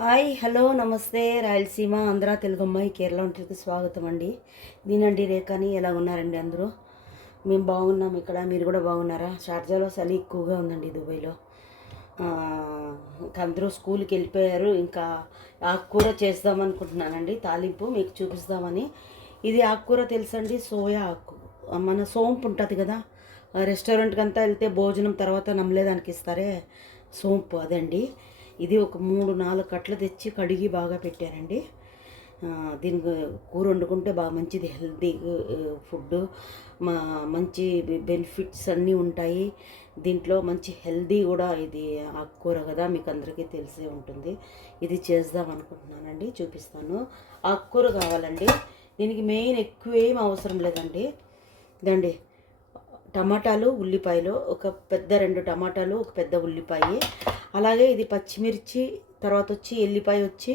Hi hello నమస్తే రాయలసీమ ఆంధ్ర తెలుగు అమ్మాయి కేరళ వంటలకు స్వాగతం అండి. నేనండి రేఖని. ఎలా ఉన్నారండి అందరూ? మేము బాగున్నాం. ఇక్కడ మీరు కూడా బాగున్నారా? షార్జాలో చలి ఎక్కువగా ఉందండి, దుబాయ్లో. అందరూ స్కూల్కి వెళ్ళిపోయారు. ఇంకా ఆకుకూర చేద్దామనుకుంటున్నానండి, తాలింపు మీకు చూపిస్తామని. ఇది ఆకుకూర తెలుసండి, సోయా ఆకు. మన సోంపు ఉంటుంది కదా, రెస్టారెంట్కి అంతా వెళ్తే భోజనం తర్వాత నమ్మలేదానికి ఇస్తారే, సోంపు అదండి. ఇది ఒక 3-4 కట్టలు తెచ్చి కడిగి బాగా పెట్టానండి. దీనికి కూర వండుకుంటే బాగా మంచిది, హెల్తీ ఫుడ్, మంచి బెనిఫిట్స్ అన్నీ ఉంటాయి దీంట్లో. మంచి హెల్తీ కూడా ఇది ఆకుకూర కదా, మీకు అందరికీ తెలిసే ఉంటుంది. ఇది చేద్దాం అనుకుంటున్నానండి, చూపిస్తాను. ఆకుకూర కావాలండి దీనికి. మెయిన్ ఎక్కువేం అవసరం లేదండి. ఇదండి టమాటాలు, ఉల్లిపాయలు, ఒక పెద్ద 2 టమాటాలు, ఒక పెద్ద ఉల్లిపాయ, అలాగే ఇది పచ్చిమిర్చి, తర్వాత వచ్చి ఎల్లిపాయ వచ్చి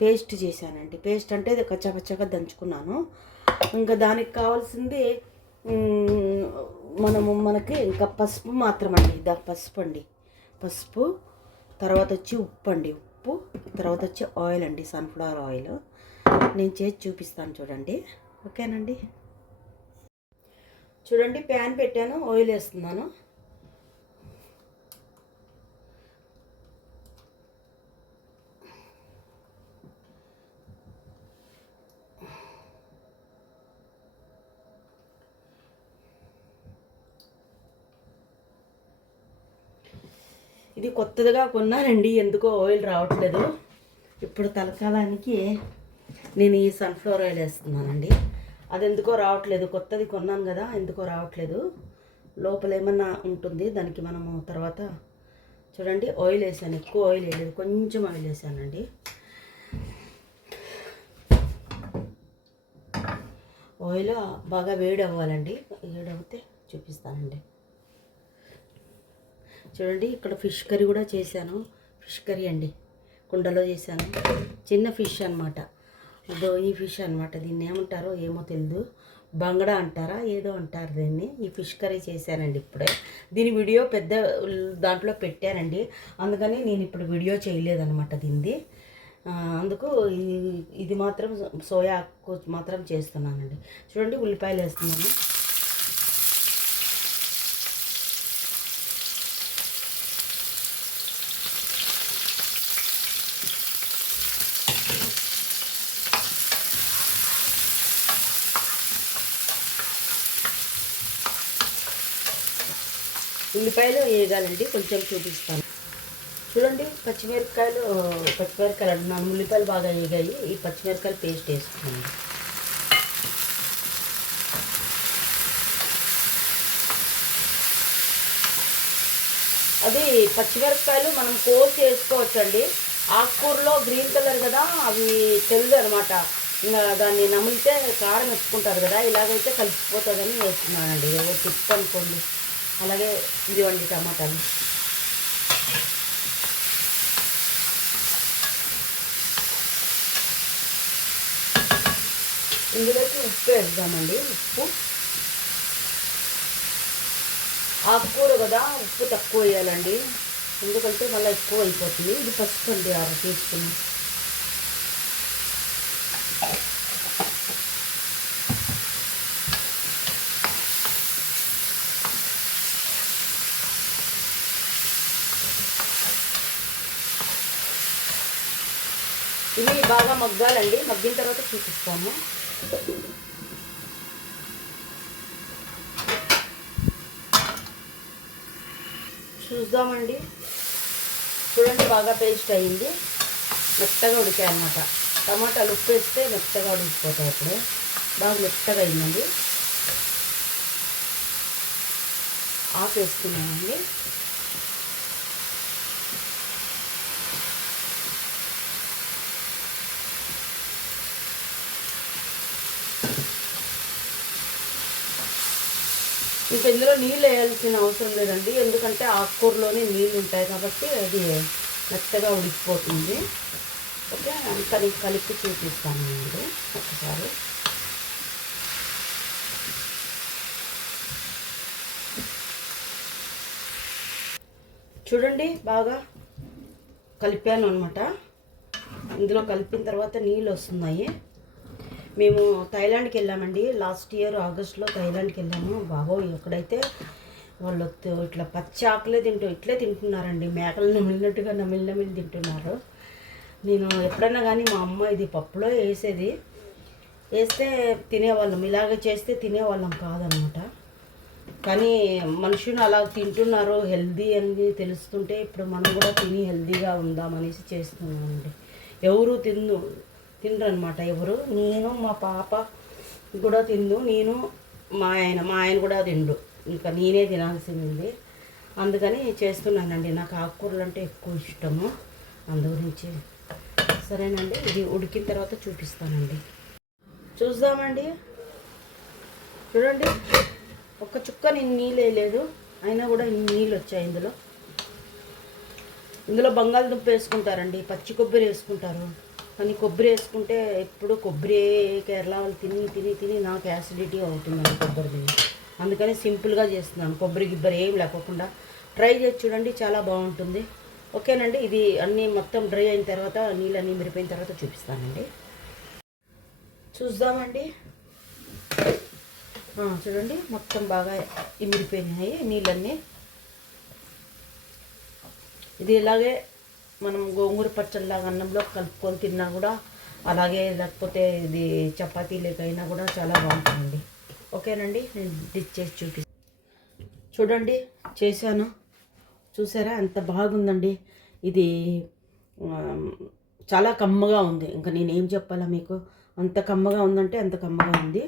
పేస్ట్ చేశానండి. పేస్ట్ అంటే ఇది కచ్చాపచ్చగా దంచుకున్నాను. ఇంకా దానికి కావాల్సింది మనకి ఇంకా పసుపు మాత్రం అండి. పసుపు అండి, పసుపు. తర్వాత వచ్చి ఉప్పు అండి, ఉప్పు. తర్వాత వచ్చి ఆయిల్ అండి, సన్ఫ్లవర్ ఆయిల్. నేను చేసి చూపిస్తాను చూడండి, ఓకేనండి. చూడండి, ప్యాన్ పెట్టాను, ఆయిల్ వేస్తున్నాను. ఇది కొత్తదిగా కొన్నానండి, ఎందుకో ఆయిల్ రావట్లేదు. ఇప్పుడు తలకాలానికి నేను ఈ సన్ఫ్లవర్ ఆయిల్ వేస్తున్నానండి. అది ఎందుకో రావట్లేదు, కొత్తది కొన్నాను కదా, ఎందుకో రావట్లేదు. లోపల ఏమన్నా ఉంటుంది దానికి. మనము తర్వాత చూడండి, ఆయిల్ వేసాను. ఎక్కువ ఆయిల్ వేయలేదు, కొంచెం ఆయిల్ వేసానండి. ఆయిల్ బాగా వేడి అవ్వాలండి. వేడవుతే చూపిస్తానండి. చూడండి, ఇక్కడ ఫిష్ కర్రీ కూడా చేశాను. ఫిష్ కర్రీ అండి, కుండలో చేశాను. చిన్న ఫిష్ అనమాట. ఇదో ఈ ఫిష్ అనమాట. దీన్ని ఏమంటారో ఏమో తెలియదు, బంగడా అంటారా ఏదో అంటారు దీన్ని. ఈ ఫిష్ కర్రీ చేశానండి ఇప్పుడే. దీని వీడియో పెద్ద దాంట్లో పెట్టానండి, అందుకని నేను ఇప్పుడు వీడియో చేయలేదన్నమాట దీనిది. అందుకు ఇది మాత్రం సోయా మాత్రం చేస్తున్నానండి. చూడండి, ఉల్లిపాయలు వేస్తున్నాను. ఉల్లిపాయలు వేయగాలండి, కొంచెం చూపిస్తాను. చూడండి, పచ్చిమిరపకాయలు అంటున్నాను, ఉల్లిపాయలు బాగా వేగాయి. ఈ పచ్చిమిరపకాయలు పేస్ట్ వేసుకున్నాను. అది పచ్చిమిరపకాయలు మనం కోసి వేసుకోవచ్చండి. ఆకుకూరలో గ్రీన్ కలర్ కదా, అవి తెలుగు అనమాట. ఇంకా దాన్ని నమిలితే కారం ఎత్తుకుంటారు కదా, ఇలాగైతే కలిసిపోతుందని వేస్తున్నానండి. ఏవో టిప్ అనుకోండి. అలాగే ఇదివ్వండి టమాటాలు. ఇందులోకి ఉప్పు వేద్దామండి. ఉప్పు, ఆకుకూర కదా, ఉప్పు తక్కువ వేయాలండి, ఎందుకంటే మళ్ళీ ఎక్కువ అయిపోతుంది. ఇది పసుపు అండి, 6 టీ స్పూన్. ఇవి బాగా మగ్గాలండి, మగ్గిన తర్వాత చూపిస్తాము. చూద్దామండి. చూడండి, బాగా పేస్ట్ అయ్యింది, మెత్తగా ఉడికాయి అన్నమాట. టమాటాలు ఉప్పు వేస్తే మెత్తగా ఉడికిపోతాయి. అప్పుడే బాగా మెత్తగా అయిందండి. వేసుకున్నామండి. ఇంకా ఇందులో నీళ్ళు వేయాల్సిన అవసరం లేదండి, ఎందుకంటే ఆకుకూరలోనే నీళ్ళు ఉంటాయి కాబట్టి అది మెత్తగా ఉడికిపోతుంది. ఓకే, కలిపి చూపిస్తాను అండి ఒకసారి. చూడండి, బాగా కలిపాను అనమాట. ఇందులో కలిపిన తర్వాత నీళ్ళు వస్తున్నాయి. మేము థాయిలాండ్కి వెళ్ళామండి, లాస్ట్ ఇయర్ ఆగస్టులో థాయిలాండ్కి వెళ్ళాము. బాబోయ్, ఎక్కడైతే వాళ్ళు ఇట్లా పచ్చి ఆకులే ఇట్లే తింటున్నారండి. మేకలు నమిలినట్టుగా నమిలి తింటున్నారు. నేను ఎప్పుడైనా కానీ మా అమ్మ ఇది పప్పులో వేస్తే తినేవాళ్ళం, ఇలాగ చేస్తే తినేవాళ్ళం కాదనమాట. కానీ మనుషులు అలా తింటున్నారు హెల్దీ అని తెలుస్తుంటే ఇప్పుడు మనం కూడా తిని హెల్దీగా ఉందామనేసి చేస్తున్నామండి. ఎవరు తినరు అనమాట. ఎవరు, నేను మా పాప కూడా తిందు, నేను మా ఆయన కూడా తిండు. ఇంకా నేనే తినాల్సింది, అందుకని చేస్తున్నానండి. నాకు ఆకుకూరలు అంటే ఎక్కువ ఇష్టము, అందుగురించి. సరేనండి, ఇది ఉడికిన తర్వాత చూపిస్తానండి. చూద్దామండి. చూడండి, ఒక్క చుక్క నేను నీళ్ళు వేయలేదు, అయినా కూడా నీళ్ళు వచ్చాయి. ఇందులో బంగాళదుంప వేసుకుంటారండి, పచ్చి కొబ్బరి వేసుకుంటారు. కానీ కొబ్బరి వేసుకుంటే ఎప్పుడు కొబ్బరి కేరళ వాళ్ళు తిని నాకు యాసిడిటీ అవుతుందండి కొబ్బరి తిని. అందుకని సింపుల్గా చేస్తున్నాను, కొబ్బరి గిబ్బరి ఏం లేకోకుండా. ట్రై చేసి చూడండి, చాలా బాగుంటుంది. ఓకేనండి, ఇది అన్నీ మొత్తం డ్రై అయిన తర్వాత, నీళ్ళన్నీ మిరిపోయిన తర్వాత చూపిస్తానండి. చూద్దామండి. చూడండి, మొత్తం బాగా ఇమిరిపోయినాయి నీళ్ళన్నీ. ఇది ఇలాగే మనం గోంగూర పచ్చడిలాగా అన్నంలో కలుపుకొని తిన్నా కూడా అలాగే, లేకపోతే ఇది చపాతీలకైనా కూడా చాలా బాగుంటుందండి. ఓకేనండి, నేను డిష్ చేసి చూపిస్తాను. చూడండి, చేశాను. చూసారా ఎంత బాగుందండి. ఇది చాలా కమ్మగా ఉంది. ఇంకా నేనేం చెప్పాలా మీకు, అంత కమ్మగా ఉందంటే అంత కమ్మగా ఉంది.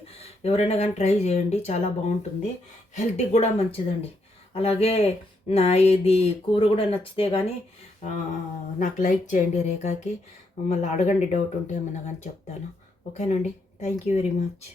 ఎవరైనా కానీ ట్రై చేయండి, చాలా బాగుంటుంది, హెల్త్కి కూడా మంచిదండి. అలాగే ఇది కూర కూడా నచ్చితే కానీ నాకు లైక్ చేయండి, రేఖకి. మళ్ళీ అడగండి, డౌట్ ఉంటే ఏమన్నా కానీ చెప్తాను. ఓకేనండి, థ్యాంక్ యూ వెరీ మచ్.